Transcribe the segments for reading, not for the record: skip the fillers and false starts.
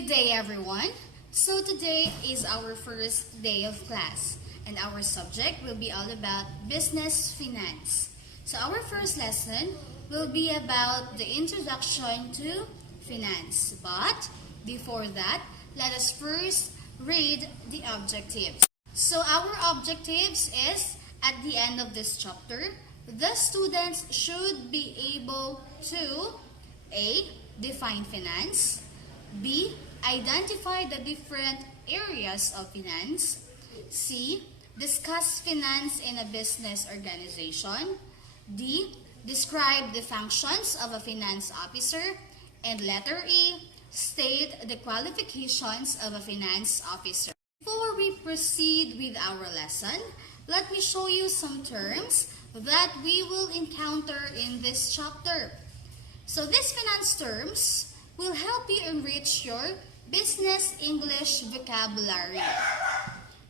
Good day, everyone. So today is our first day of class, and our subject will be all about business finance. So our first lesson will be about the introduction to finance. But before that, let us first read the objectives. So our objectives is at the end of this chapter, the students should be able to A. Define finance, B. Identify the different areas of finance, C. Discuss finance in a business organization, D. Describe the functions of a finance officer, and letter E. State the qualifications of a finance officer. Before we proceed with our lesson, let me show you some terms that we will encounter in this chapter. So these finance terms will help you enrich your business English vocabulary.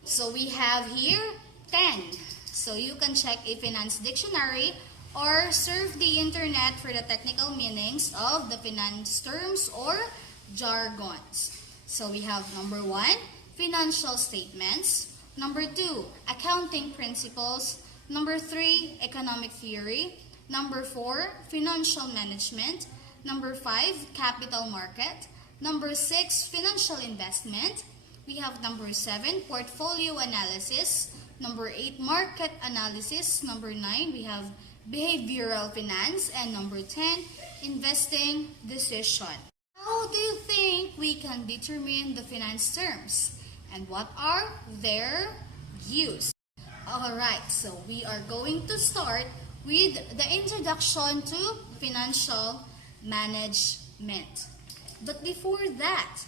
So we have here 10. So you can check a finance dictionary or surf the internet for the technical meanings of the finance terms or jargons. So we have number 1, financial statements. Number 2, accounting principles. Number 3, economic theory. Number 4, financial management. Number 5, capital market. Number 6, financial investment. We have number 7, portfolio analysis. Number 8, market analysis. Number 9, we have behavioral finance. And number 10, investing decision. How do you think we can determine the finance terms? And what are their use? Alright, so we are going to start with the introduction to financial management. But before that,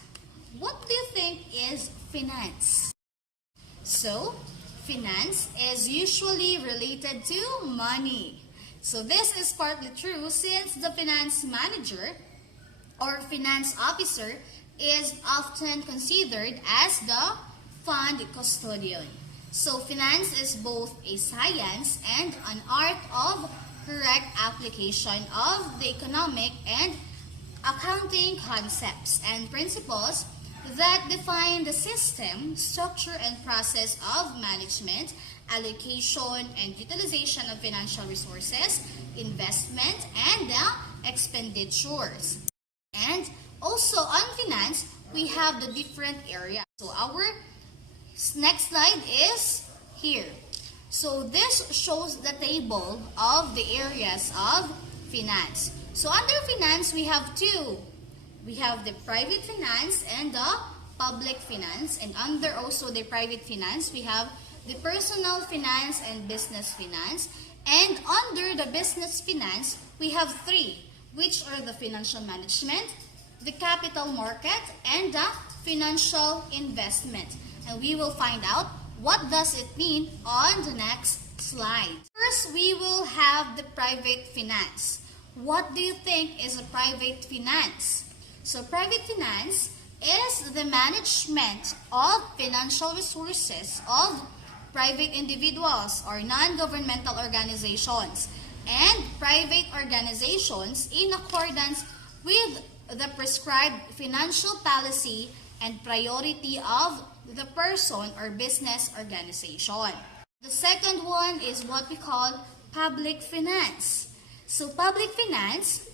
what do you think is finance? So, finance is usually related to money. So this is partly true since the finance manager or finance officer is often considered as the fund custodian. So finance is both a science and an art of correct application of the economic and accounting concepts and principles that define the system, structure, and process of management, allocation, and utilization of financial resources, investment, and expenditures. And also on finance, we have the different areas. So our next slide is here. So this shows the table of the areas of finance. So under finance, we have two. We have the private finance and the public finance. And under also the private finance, we have the personal finance and business finance. And under the business finance, we have three, which are the financial management, the capital market, and the financial investment. And we will find out what does it mean on the next slide. First, we will have the private finance. What do you think is a private finance? So private finance is the management of financial resources of private individuals or non-governmental organizations and private organizations in accordance with the prescribed financial policy and priority of the person or business organization. The second one is what we call public finance. So public finance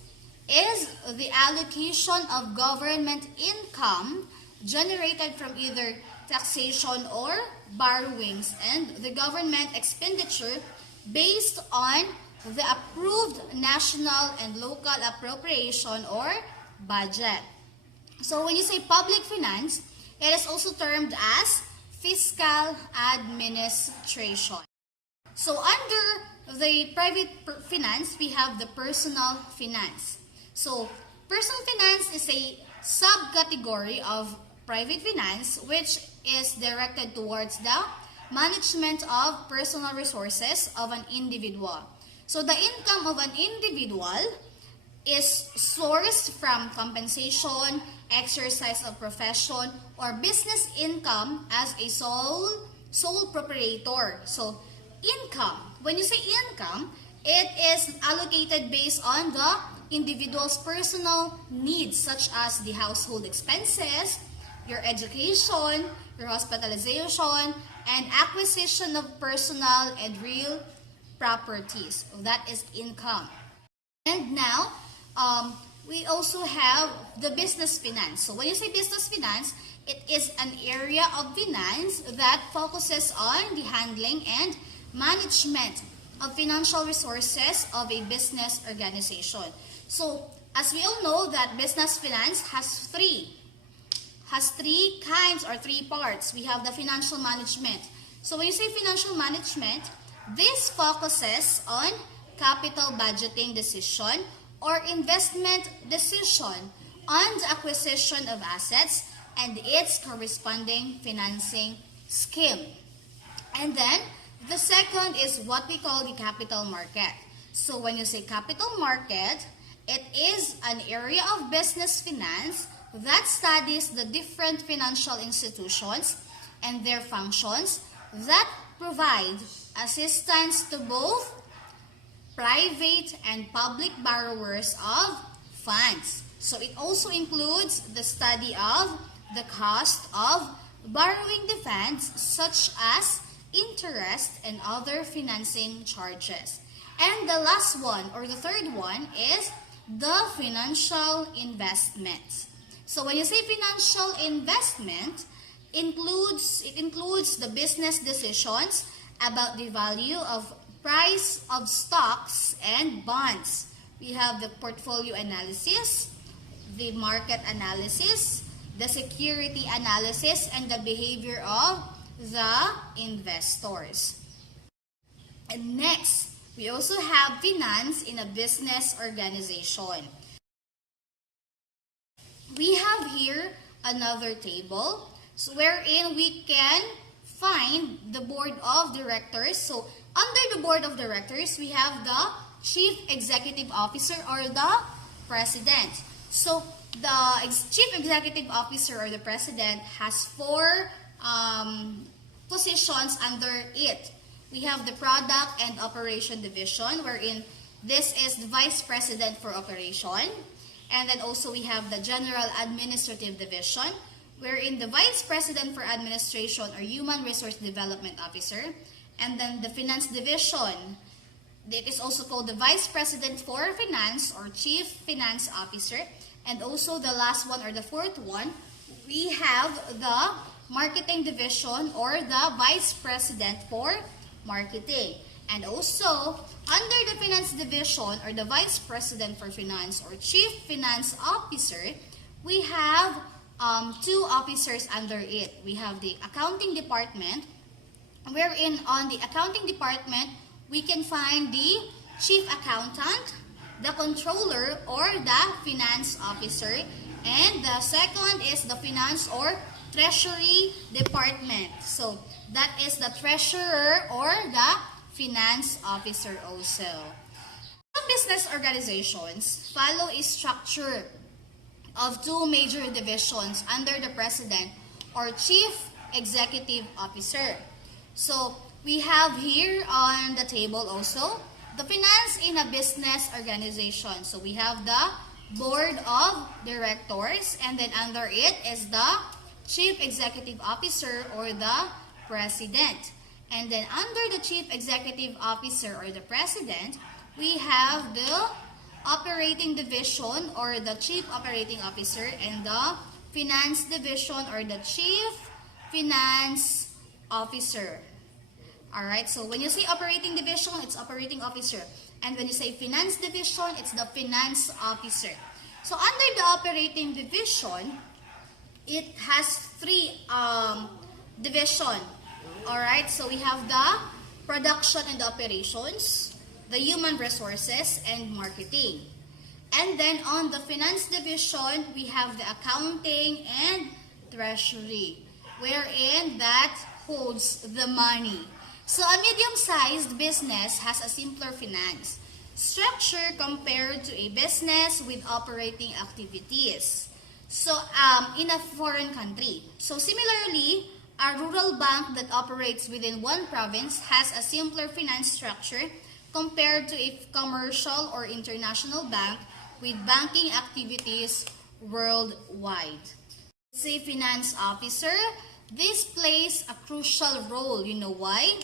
is the allocation of government income generated from either taxation or borrowings and the government expenditure based on the approved national and local appropriation or budget. So when you say public finance, it is also termed as fiscal administration. So under the private finance, we have the personal finance. So personal finance is a subcategory of private finance which is directed towards the management of personal resources of an individual. So the income of an individual is sourced from compensation, exercise of profession, or business income as a sole proprietor. So income, when you say income, it is allocated based on the individual's personal needs such as the household expenses, your education, your hospitalization, and acquisition of personal and real properties. So that is income. And now, we also have the business finance. So when you say business finance, it is an area of finance that focuses on the handling and management of financial resources of a business organization. So as we all know that business finance has three kinds or three parts. We have the financial management. So when you say financial management, this focuses on capital budgeting decision or investment decision on the acquisition of assets and its corresponding financing scheme. And then, the second is what we call the capital market. So when you say capital market, it is an area of business finance that studies the different financial institutions and their functions that provide assistance to both private and public borrowers of funds. So it also includes the study of the cost of borrowing the funds such as interest and other financing charges. And the last one or the third one is the financial investment. So when you say financial investment, it includes the business decisions about the value of price of stocks and bonds. We have the portfolio analysis, the market analysis, the security analysis, and the behavior of the investors. And next, we also have finance in a business organization. We have here another table wherein we can find the board of directors. So under the board of directors, we have the chief executive officer or the president. So the chief executive officer or the president has four positions under it. We have the product and operation division, wherein this is the vice president for operation. And then also we have the general administrative division, wherein the vice president for administration or human resource development officer. And then the finance division, it is also called the vice president for finance or chief finance officer. And also the last one or the fourth one, we have the marketing division or the vice president for marketing. And also, under the finance division or the vice president for finance or chief finance officer, we have two officers under it. We have the accounting department, wherein on the accounting department, we can find the chief accountant, the controller or the finance officer, and the second is the finance or treasury department. So that is the treasurer or the finance officer also. Some business organizations follow a structure of two major divisions under the president or chief executive officer. So we have here on the table also the finance in a business organization. So we have the board of directors, and then under it is the chief executive officer or the president. And then under the chief executive officer or the president, we have the operating division or the chief operating officer and the finance division or the chief finance officer. Alright, so when you say operating division, it's operating officer. And when you say finance division, it's the finance officer. So under the operating division, it has three division. Alright, so we have the production and operations, the human resources, and marketing. And then on the finance division, we have the accounting and treasury, wherein that holds the money. So a medium-sized business has a simpler finance structure compared to a business with operating activities. So in a foreign country. So similarly, a rural bank that operates within one province has a simpler finance structure compared to a commercial or international bank with banking activities worldwide. Say finance officer, this plays a crucial role. You know why?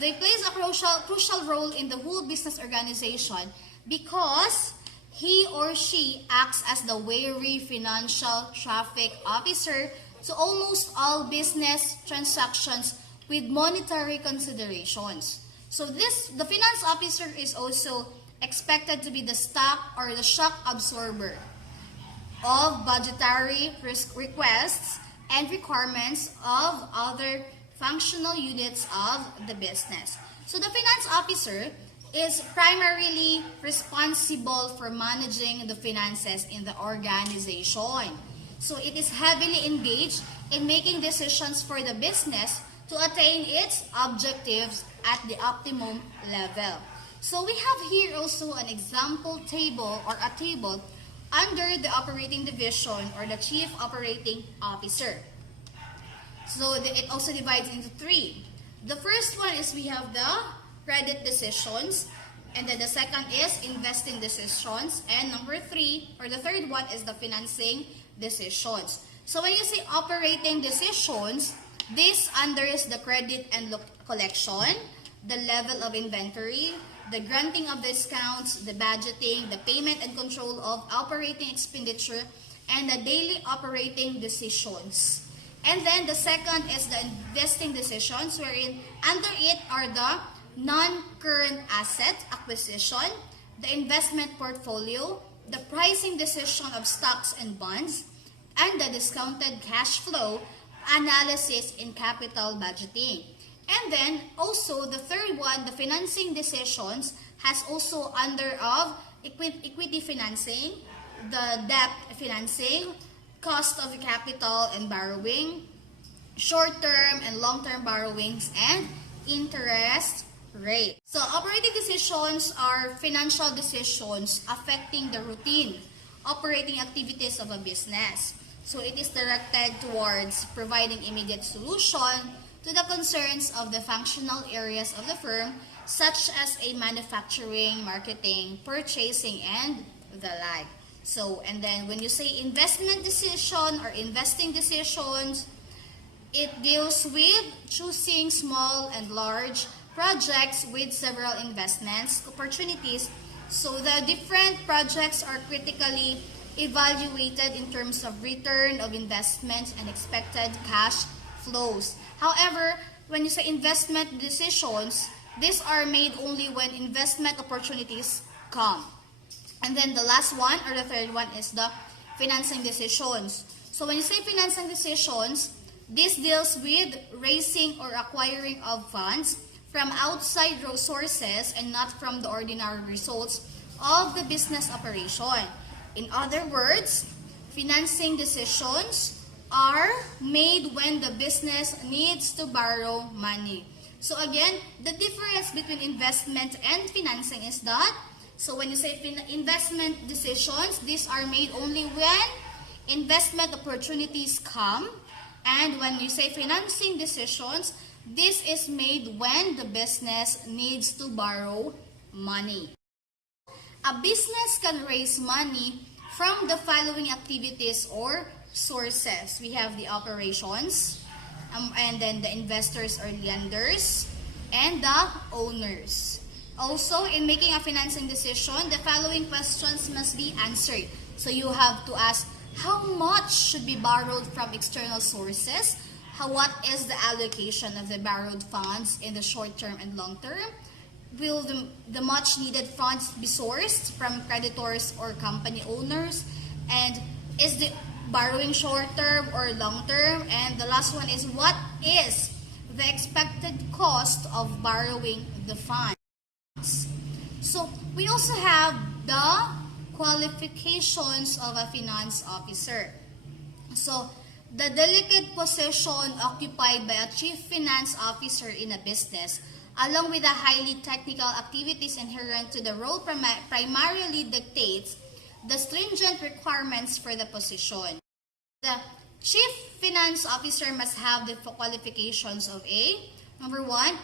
They plays a crucial role in the whole business organization because he or she acts as the wary financial traffic officer to almost all business transactions with monetary considerations. So the finance officer is also expected to be the stock or the shock absorber of budgetary requests and requirements of other functional units of the business. So the finance officer is primarily responsible for managing the finances in the organization. So it is heavily engaged in making decisions for the business to attain its objectives at the optimum level. So we have here also an example table or a table under the operating division or the chief operating officer. So it also divides into three. The first one is we have the credit decisions, and then the second is investing decisions, and number three or the third one is the financing decisions. So when you say operating decisions, this unders the credit and collection, the level of inventory, the granting of discounts, the budgeting, the payment and control of operating expenditure, and the daily operating decisions. And then the second is the investing decisions, wherein under it are the non-current asset acquisition, the investment portfolio, the pricing decision of stocks and bonds, and the discounted cash flow analysis in capital budgeting. And then also the third one, the financing decisions, has also under of equity financing, the debt financing, cost of capital and borrowing, short-term and long-term borrowings, and interest rate. So operating decisions are financial decisions affecting the routine operating activities of a business. So it is directed towards providing immediate solution to the concerns of the functional areas of the firm, such as a manufacturing, marketing, purchasing, and the like. So, and then when you say investment decision or investing decisions, it deals with choosing small and large projects with several investments opportunities. So the different projects are critically evaluated in terms of return of investments and expected cash flows. However, when you say investment decisions, these are made only when investment opportunities come. And then the last one or the third one is the financing decisions. So when you say financing decisions, this deals with raising or acquiring of funds from outside sources and not from the ordinary results of the business operation. In other words, financing decisions are made when the business needs to borrow money. So again, the difference between investment and financing is that, so when you say investment decisions, these are made only when investment opportunities come. And when you say financing decisions, this is made when the business needs to borrow money. A business can raise money from the following activities or sources. We have the operations, and then the investors or lenders, and the owners. Also, in making a financing decision, the following questions must be answered. So you have to ask, how much should be borrowed from external sources? What is the allocation of the borrowed funds in the short term and long term? Will the much needed funds be sourced from creditors or company owners? And is the borrowing short term or long term? And the last one is, what is the expected cost of borrowing the funds? So we also have the qualifications of a finance officer. So the delicate position occupied by a chief finance officer in a business, along with the highly technical activities inherent to the role, primarily dictates the stringent requirements for the position. The chief finance officer must have the qualifications of number one,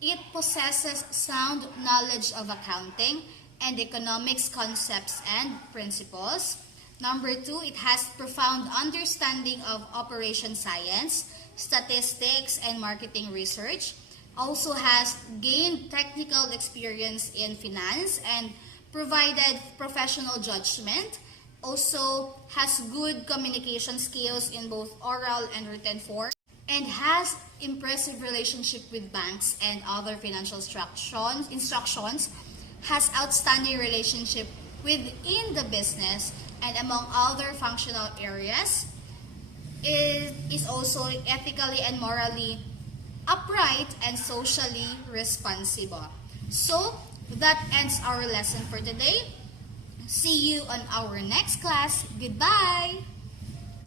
it possesses sound knowledge of accounting and economics concepts and principles. Number 2, it has profound understanding of operation science, statistics, and marketing research. Also has gained technical experience in finance and provided professional judgment. Also has good communication skills in both oral and written form, and has impressive relationship with banks and other financial instructions, has outstanding relationship within the business and among other functional areas. It is also ethically and morally upright and socially responsible. So, that ends our lesson for today. See you on our next class. Goodbye!